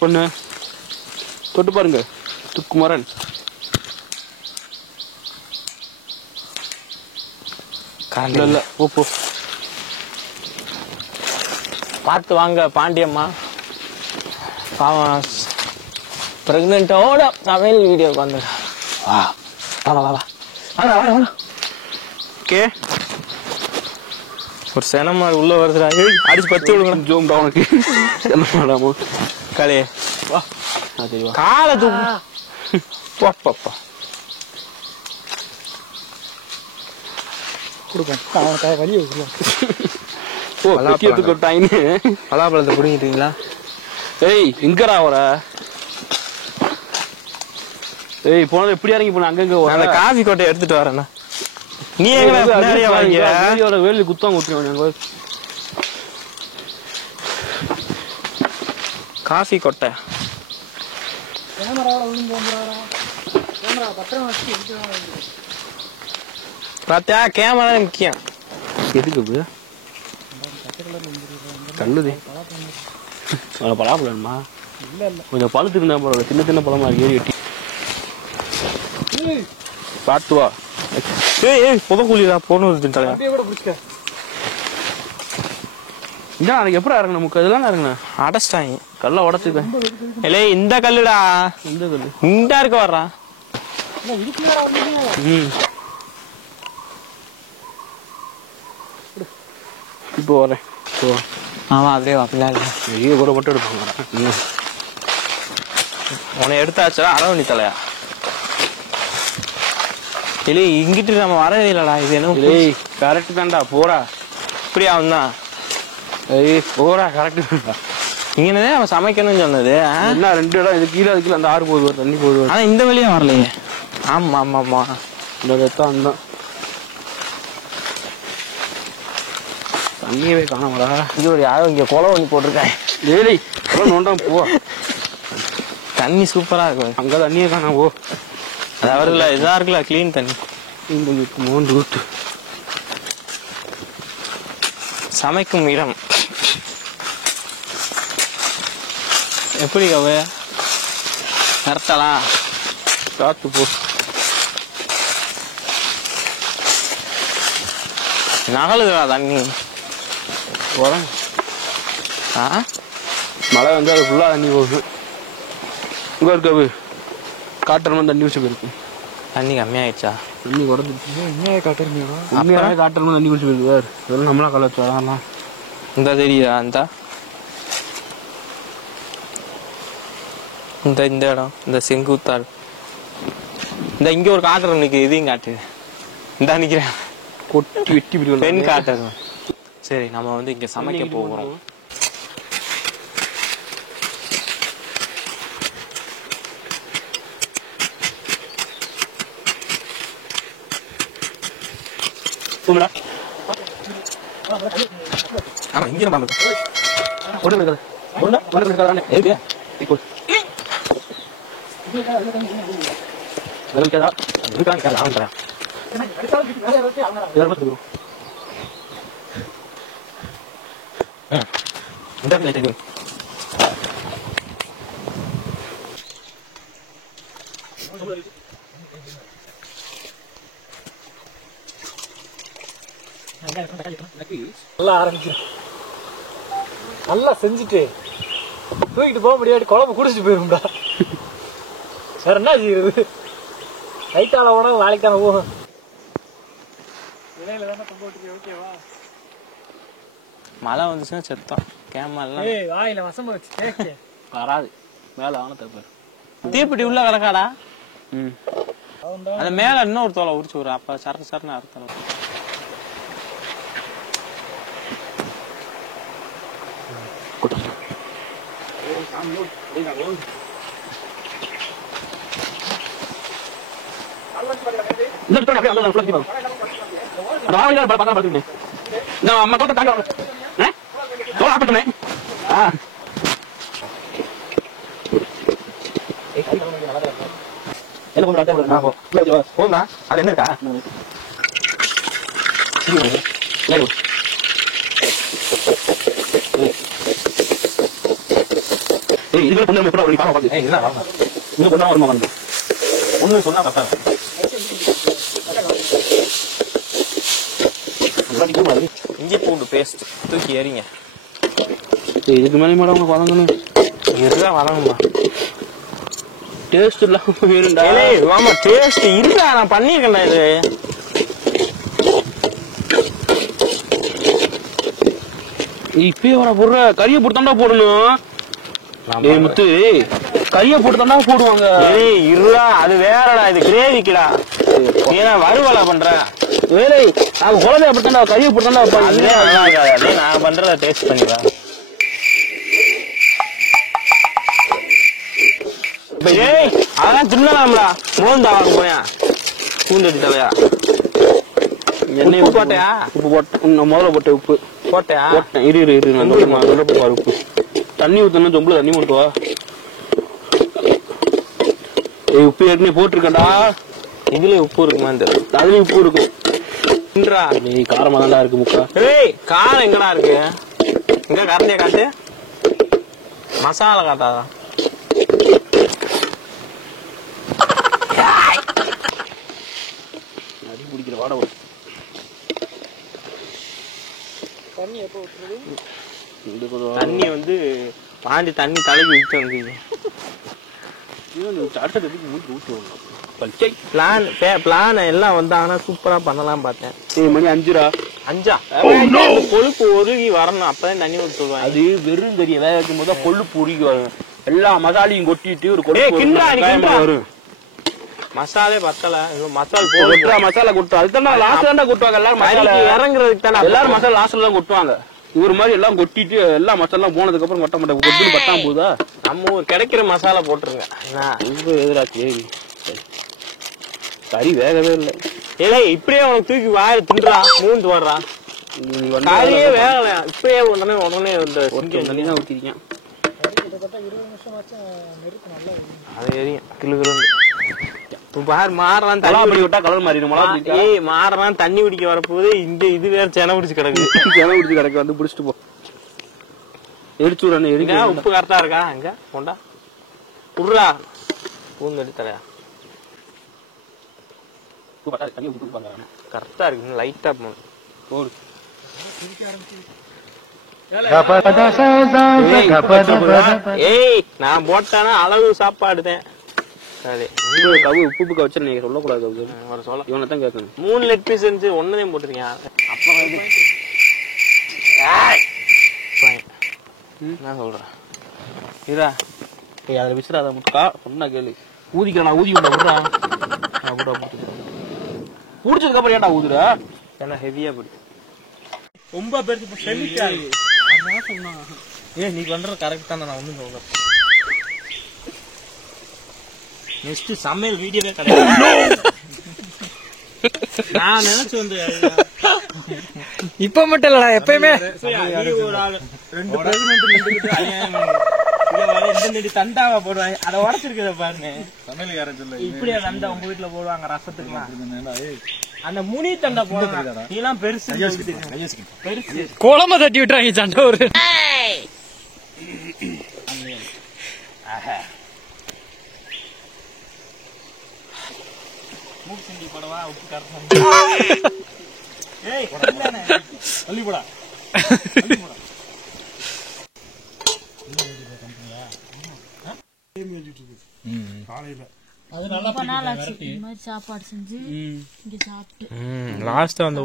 பண்ணு தொட்டு பாருங்க துக்குமரன் காலையில் இல்லை போ பார்த்து வாங்க பாண்டியம்மா பாவம் பிரெக்னென்ட்டோட சமையல் வீடியோக்கு வந்து வா ஓகே ஒரு செனமா உள்ள வருதுடா அடிச்சு பத்தி விடுங்க ஜோம்டா உனக்கு என்ன பண்ணலாமோ காலையே வா அது வா காலை தூக்கு பாப்பா கொடுப்பேன் வழியை ஓ பக்கியத்துக்கு விட்டாயின்னு பலாப்பழத்தை பிடிங்கிட்டீங்களா ஏய் எங்கடா வர ஏய் போனது எப்படி இறங்கி போன அங்கங்க அந்த காஃபி கோட்டை எடுத்துட்டு வரேண்ணா நீ எங்க வாங்கியோட வேலி குத்தம் குத்துறோம் காஃபி கொட்டை பாத்தியா கேமரா முக்கியம் எதுக்கு கண்ணுதே பலாப்பழமா கொஞ்சம் பழுத்துக்கு இருந்தா பரவாயில்ல சின்ன சின்ன பழமா ஏறி வெட்டி பார்த்து வா ஏய் புதக்கூலிடா போன தலையா இதான் எனக்கு எப்படி இறங்கணும் முக்க இதெல்லாம் இறங்கணும் அடைச்சிட்டாங்க கல்ல உடச்சுக்கேன் இல்லை இந்த கல்லுடா இந்த கல்லு இந்த இருக்க வர்றான் இப்போ வரேன் ஆமா அப்படியே வா பின்னாடி ஐயோ கூட மட்டும் எடுப்பாங்க உன்னை எடுத்தாச்சா அரவணி தலையா இல்லை இங்கிட்டு நம்ம வரவே இல்லடா இது என்ன கரெக்ட் தான்டா போடா இப்படி அவன் தான் ஏய் போடா கரெக்ட் தான்டா இங்கனதே அவன் சமைக்கணும்னு சொன்னது என்ன 2 இடம் இது கீழே அதுக்குள்ள அந்த ஆறு போகுது தண்ணி போகுது ஆனா இந்த வழியா வரலையே ஆமா ஆமா ஆமா இந்த ரத்தம் தான் தண்ணியவே காணாமடா இது ஒரு யாரும் இங்க குளம் பண்ணி போட்டிருக்காங்க டேய் நோண்டாம போ தண்ணி சூப்பரா இருக்கும் அங்க தண்ணியே காணாம போ அதாவது இல்ல இதா இருக்குல்ல கிளீன் தண்ணி மூன்று ரூட் சமைக்கும் இடம் எப்படி கவு நிறுத்தலாம் காத்து போ நகலுதா தண்ணி போறேன் மழை வந்து அது ஃபுல்லா தண்ணி போகுது இங்க இருக்காவு காட்டணும் தண்ணி வச்சு போயிருக்கு தண்ணி கம்மியாயிடுச்சா தண்ணி குறைஞ்சிருச்சு உண்மையாக காட்டுறீங்களா உண்மையாவே காட்டணும் தண்ணி குடிச்சு போயிருக்கு வேறு இதெல்லாம் நம்மளா கலை வச்சு வரலாம் இந்த தெரியுதா இந்த இடம் இந்த செங்குத்தாள் இந்த இங்க ஒரு காட்டுறோம் நிக்கு இதையும் காட்டு இந்த நிக்கிறேன் கொட்டி வெட்டி பெண் காட்டுறோம் சரி நம்ம வந்து இங்க சமைக்க போகிறோம் ஆமா இங்க நம்ம நல்லா ஆரம்பிக்கிறேன் நல்லா செஞ்சுட்டு தூக்கிட்டு போக முடியாது குழம்பு குடிச்சிட்டு போயிரும்டா வேற என்ன செய்யுது கைத்தால உணவு வேலைக்கு தானே போகும் இடையில தானே தொங்க விட்டுக்கு ஓகேவா மழை வந்துச்சுன்னா செத்தோம் கேமரா வாயில வசமா வச்சு கேட்க வராது மேல ஆனத்தை பாரு தீப்பெட்டி உள்ள கிடக்காடா அந்த மேல இன்னொரு தோலை உரிச்சு விடுற அப்ப சரன்னு அறுத்தலாம் அம்மா தோட்ட தாங்க தோல் ஆப்பட்டுனே என்ன போகும்னா அது என்ன இருக்கா இதுல கொஞ்சம் கூட ஒரு பாப்பா பாத்து என்ன வாங்க இங்க கொஞ்சம் வருமா வந்து ஒண்ணு சொன்னா கரெக்டா இஞ்சி பூண்டு பேஸ்ட் தூக்கி எறிங்க. இதுக்கு மேலே மேடம் உங்களுக்கு வதங்கணும். இதுதான் வதங்குமா டேஸ்ட் இல்லாம வேணும்டா. ஆமா டேஸ்ட் இருக்கா, நான் பண்ணிருக்கேன்டா இது. இப்பயே வர போடுற கறியை போட்டுதான்டா போடணும். முத்து கறியை போட்டுதான்டா போடுவாங்க. இருடா அது வேறடா, இது கிரேவிக்குடா. ஏன்னா வறுவலா பண்ற வேலை நாங்க குழந்தை அப்படித்தான்டா கறியை போட்டுதான்டா வைப்பாங்க. அதே நான் பண்றத டேஸ்ட் பண்ணிடா. ஏய் அதெல்லாம் தின்னலாம்டா. மோந்தா வாங்க போயா பூந்தடி தலையா எண்ணெய் உப்பு போட்டையா? உப்பு போட்டேன் முதல்ல போட்டேன். உப்பு போட்டையா? போட்டேன். இரு உப்பு தண்ணி ஊத்தணும். சொம்புல தண்ணி ஊட்டுவா. உப்பு ஏற்கனவே போட்டிருக்கேன்டா. இதுல உப்பு இருக்குமா? அதுலயும் உப்பு இருக்கும். காரமா தான்டா இருக்கு முக்கா. ஏய் காரம் எங்கடா இருக்கு? இங்க கரண்டிய காட்டு. மசாலா காட்டாதா? அடி பிடிக்கிற வாட வரும். தண்ணி வந்து பாண்டி தண்ணி தலைக்கு விட்டு வந்து பிளான் எல்லாம் வந்தாங்கன்னா சூப்பரா பண்ணலாம் பார்த்தேன். மணி 5 5 கொழுப்பு உருகி வரணும், அப்பதான் தண்ணி ஊற்றி சொல்லுவாங்க. அது வெறும் கறியை வேக வைக்கும் போது கொழுப்பு உருகி வரும். எல்லா மசாலையும் கொட்டிட்டு ஒரு வரும். மசாலே பத்தல மசாலா கொட்டுவோம். அதுதான் லாஸ்ட் தான்டா கொட்டுவாங்க. எல்லாரும் இறங்குறதுக்கு தானே எல்லாரும் மசாலா லாஸ்ட்ல தான் கொட்டுவாங்க. இவர் மாதிரி எல்லாம் கொட்டிட்டு எல்லா மசாலா போனதுக்கு அப்புறம் கொட்ட மாட்டாங்க. கொட்டுன்னு பட்டாம போதா நம்ம கிடைக்கிற மசாலா போட்டுருங்க. எதிராச்சு கறி வேகவே இல்லை. ஏலே இப்படியே உனக்கு தூக்கி வாயில தின்றா மூந்து வர்றா. கறியே வேகலையா இப்படியே உடனே தண்ணி தான் ஊத்திருக்கேன். அது எரியும் கிளு பாரு மாறான் தண்ணி அப்படி விட்டா கலர் மாறிடும். மாறான் தண்ணி பிடிக்க வரப்போது. இந்த இது வேற சென பிடிச்சு கிடக்கு. சென பிடிச்சு கிடக்கு. வந்து பிடிச்சிட்டு போ. எரிச்சு விடணும். எரிக்க உப்பு கரெக்டா இருக்கா? அங்க கொண்டா புடுறா பூந்தடி தலையா கரெக்டா இருக்கு. லைட்டா போடு. ஏய் நான் போட்டானா அளவு சாப்பாடு தான். உப்பு வச்சு நீங்க சொல்லக்கூடாது. சொல்ல இவனை தான் கேட்கணும். 3 லெக் பீஸ் இருந்துச்சு, ஒன்னதையும் போட்டுருக்கீங்க. என்ன சொல்றேன் இதா அதுல விசிற அதை முட்டா சொன்னா கேளு. ஊதிக்கிறா ஊதி விடுறா. புடிச்சதுக்கு அப்புறம் ஏன்டா ஊதுற? ஏன்னா ஹெவியா பிடிக்கும். ரொம்ப பெருசு. நீ பண்ற கரெக்ட் தானே. நான் ஒண்ணும் சொல்றேன். நெக்ஸ்ட் சமையல் வீடியோவே கிடையாது. நான் நினைச்சு வந்து இப்ப மட்டும் இல்லடா எப்பயுமே ஒரு ஆள் 2 பிரெக்னன்ட் தண்டாவா போடுவாங்க. அதை உடச்சிருக்கிறத பாருங்க. இப்படியா தண்டா உங்க வீட்டுல போடுவாங்க ரசத்துக்குலாம்? அந்த முனி தண்டை போடுறாங்க. நீலாம் பெருசு பெருசு குழம்பு தட்டி விட்டுறாங்க சண்டை ஒரு மூக்கு செஞ்சு படவா உப்பு கரெக்டா சாப்பாடு செஞ்சு இங்க சாப்பிட்டு லாஸ்டா அந்த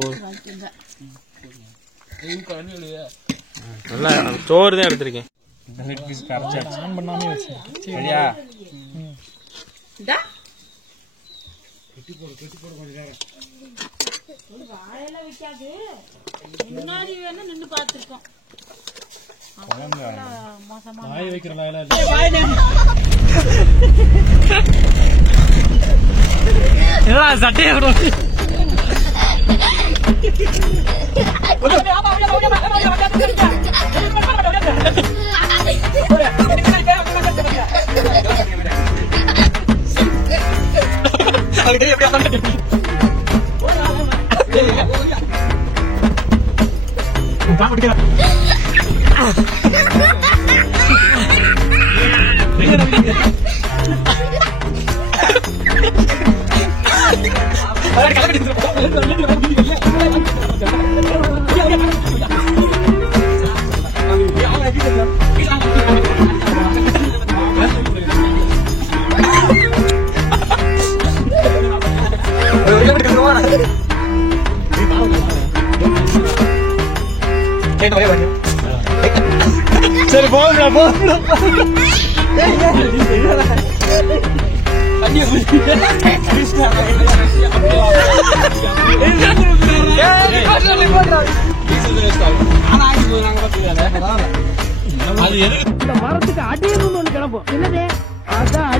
நல்லா சோறு தான் எடுத்திருக்கேன். வாழையில வைக்காது. முன்னாடி வேணா நின்னு பாத்துருக்கோம். வாய் வைக்கிற சட்டையை விட சரி போகல போகல மரத்துக்கு அடியணும்னு ஒண்ணு கிளம்பும் என்னது அதான்